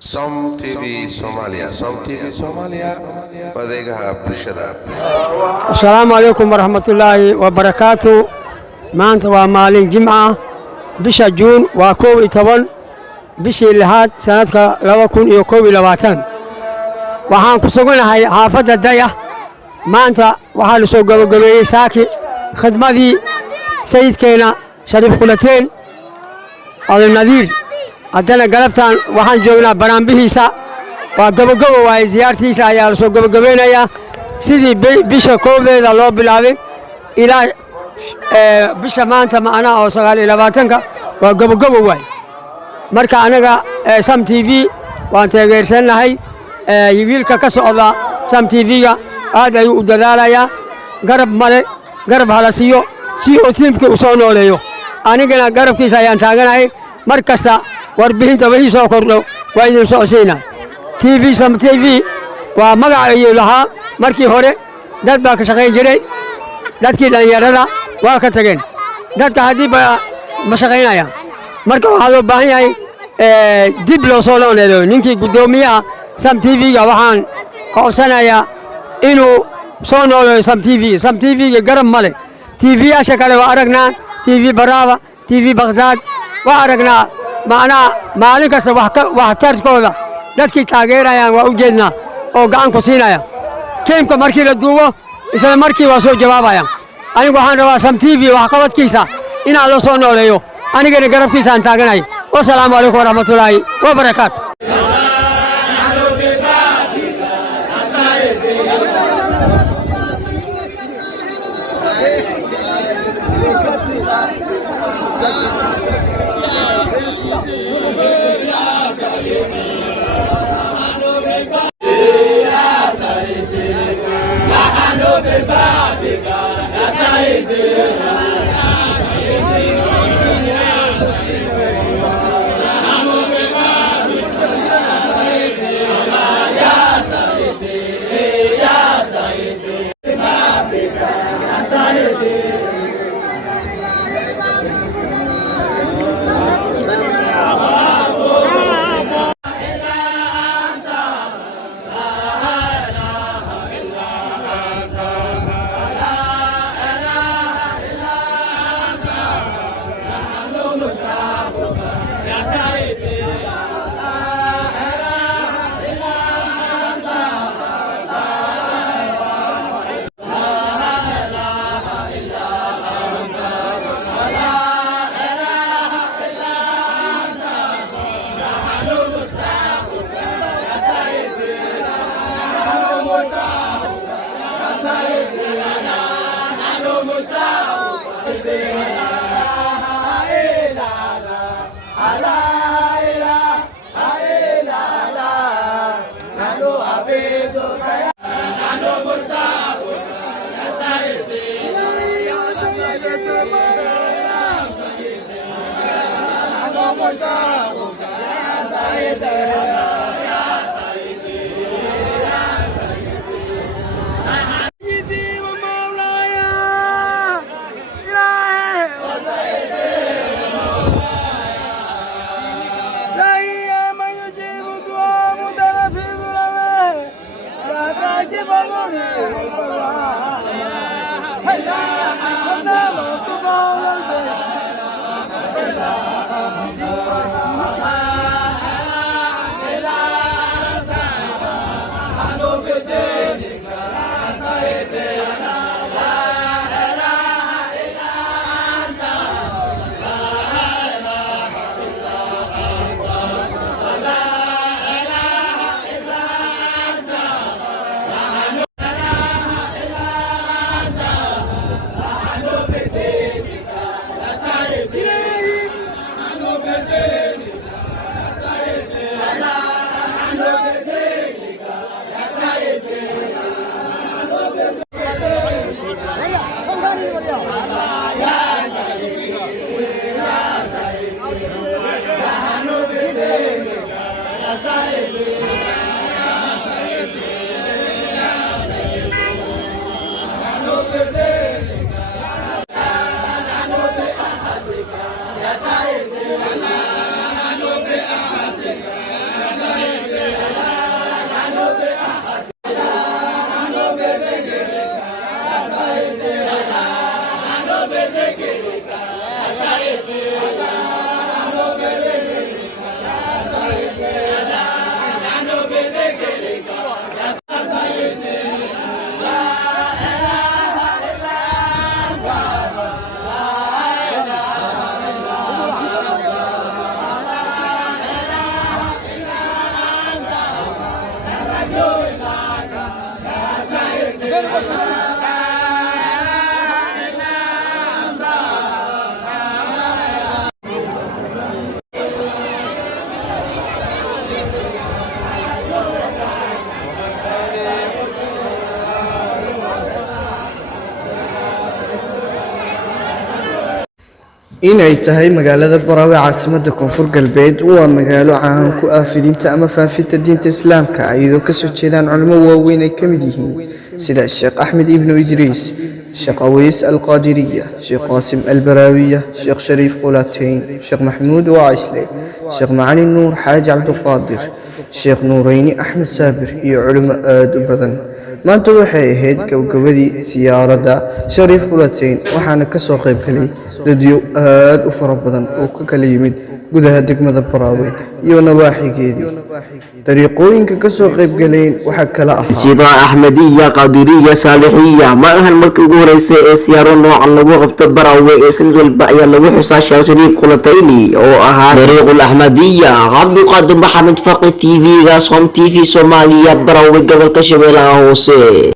Som TV Somalia, Som TV Somalia, adeegaha bulshada. Assalaamu calaykum waraxmatullaahi wabarakaatu. maanta waa maalin jimca bisha Juun waa 11 bishii lixaad sanadka 2021. waxaan ku suganahay xaafadda Daya. maanta waxaa la soo gabagabeeyey saaki khidmadii sayidkeena Shariif Kulateen Al-Nadiir. haddana galabtaan waxaan joognaa banaanbihiisa waa gabagabo waaye ziyaartiisa ayaa la soo gabagabeynayaa sidii bisha koodeeda loo bilaabay ilaa bisha maanta macnaha oo 29 waa gabagabo waaye. marka anaga Sam TV waan taageersanahay wiilka ka socda Sam TV-ga aad ayuu u dadaalayaa garab male garab hala siiyo si uu tiimka u soo nooleeyo. anigana garabkiisa ayaan taaganahay markasta warbixinta wixii soo kordho waa idin socodsiinaa. Sam TV waa magac ayuu lahaa markii hore dad baa ka shaqayn jiray dadkii dhalinyarada waa ka tageen dadka haddii ma shaqaynaya marka waxaa loo baahan yahay dib loo soo nooleeyo. ninkii guddoomiyaha Sam TV-ga waxaan ka codsanayaa inuu soo nooleeyo Sam TV-ga garab male. TV-yaasha kale waa aragnaa TV Baraaba TV Baghdad waa aragnaa macnaha maalin kasta waxtarkooda dadkii taageerayaan waa u jeednaa oo gacan ku siinaya. keemka markii la duubo isla markii waa soo jawaabaya. anigu waxaan rabaa Sam TV wax qabadkiisa inaan loo soo nooleeyo anigana garabkiisa aan taaganahay. wassalaamu calaykum waraxmatullaahi wabarakaatu. inay tahay magaalada Barawe caasimadda Koonfur Galbeed waa magaalo caan ku ah fidinta ama faafinta diinta Islaamka iyadoo ka soo jeedaan culimo waaweyn ay kamid yihiin sida Sheekh Ahmed ibn Idris, Sheekh Aways al-Qadiriyya, Sheekh Qasim al-Barawiyya, Sheekh Sharif Qulatain, Sheekh Mahmoud Waisle, Sheekh Macali Nuur Xaaji Abdul Qaadir, Sheekh Nuurayni Ahmed Saabir iyo culimo aad u badan. maanta waxay ahayd gabagabadii siyaaradda Sharif Qulatain waxaana ka soo qayb galay dadyo aad u fara badan oo ka kala yimid gudaha degmada Barawe iyo nawaaxigeedii. dariiqooyinka ka soo qayb galeen waxa kala ah sida Ahmadiyya, Qadiriyya, Salihiyya. ma ahan markii ugu horeysay ee siyaaro noocan lagu qabto Barawe ee sanad walba ayaa lagu xusaa Sheekh Sharif Qulatain oo ahaa dariiqul Ahmadiyya. Cabduqaadir Maxamed Faqi, TV-ga Som TV Soomaaliya, Barawe, gobolka Shabeellaha Hoose.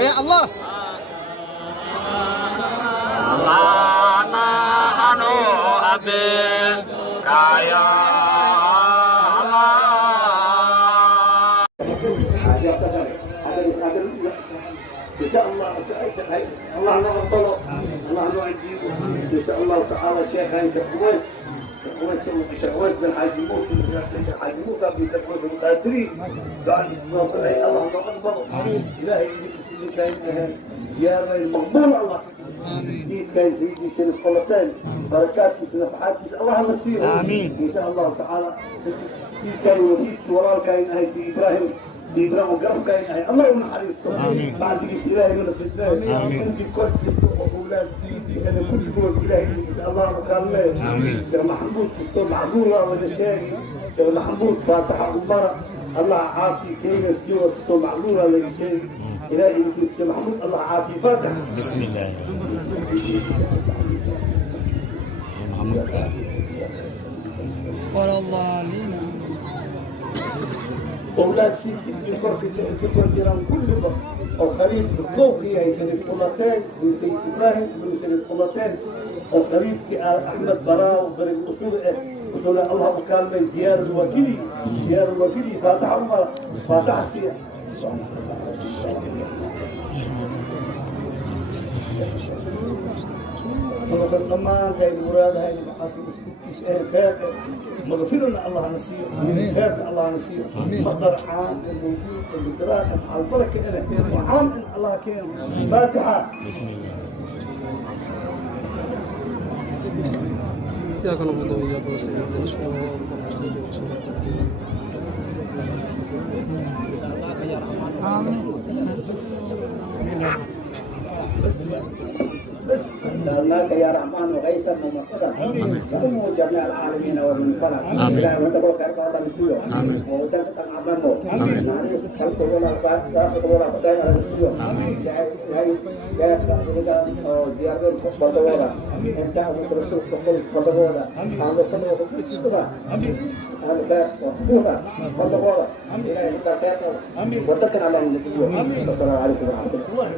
يا الله إن شاء الله الله نغفره الله نعجبه إن شاء الله تعالى شيخنا كويس شهوات بن حاج موسى حاج موسى بن تكوين القادري قال الله نغفره إلهي يجزيك كاينها زيارة المقبول الله سيد كاين سيدي شريف قلتين بركات نفحات الله نصيره إن شاء الله تعالى سيد كاين وسيد وراء كاين هاي سيد إبراهيم سيدنا وقرب كاين هاي الله يمن حريصته بعد كيس إلهي من الفتنة أنت كنت أولاد سيدي كان كل قول إلهي الله مكان له يا محمود تستر معذورة ولا شيء يا محمود فاتحة عمرة الله عافي كيس جوا تستر معذورة ولا شيء إلهي يا محمود الله عافي فاتح بسم الله يا محمد ولا الله علينا أولاد سيدي تكبر جيران كل بر أو خليف الطوقي هي شريف قلتين من سيد إبراهيم من شريف قلتين أو خليف أحمد براء وغير الأصول أصول الله وكان من زيارة الوكيلي فاتح عمر فاتح السيح مغفر لما كاين مراد هاي المحاسن إسئال فاتح مغفرنا الله نسير فاتح الله نسير مقدر عام الموجود الإدراك على البركة أنا وعام إن الله كان فاتحة بسم الله إياك نعبد وإياك نستعين اهدنا الصراط بس سألناك يا رحمن غيثا ومطرا وأمه جميع العالمين ومن فلك إلهي وتبارك خير بعض المسيح وتفق عظمه نعرف خلق ولا تأخذ ولا بداية على المسيح هاي جاء زيادة فضولا أنت وترسل تقول فضولا هذا فضولا هذا كاس وفضولا فضولا إلهي وتبارك وتكن على النبي والسلام عليكم ورحمة الله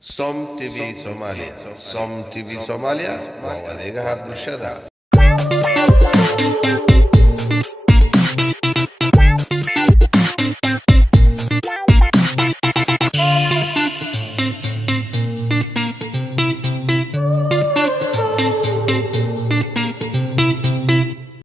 Som TV Somalia. Som TV Somalia waa adeegaha bulshada.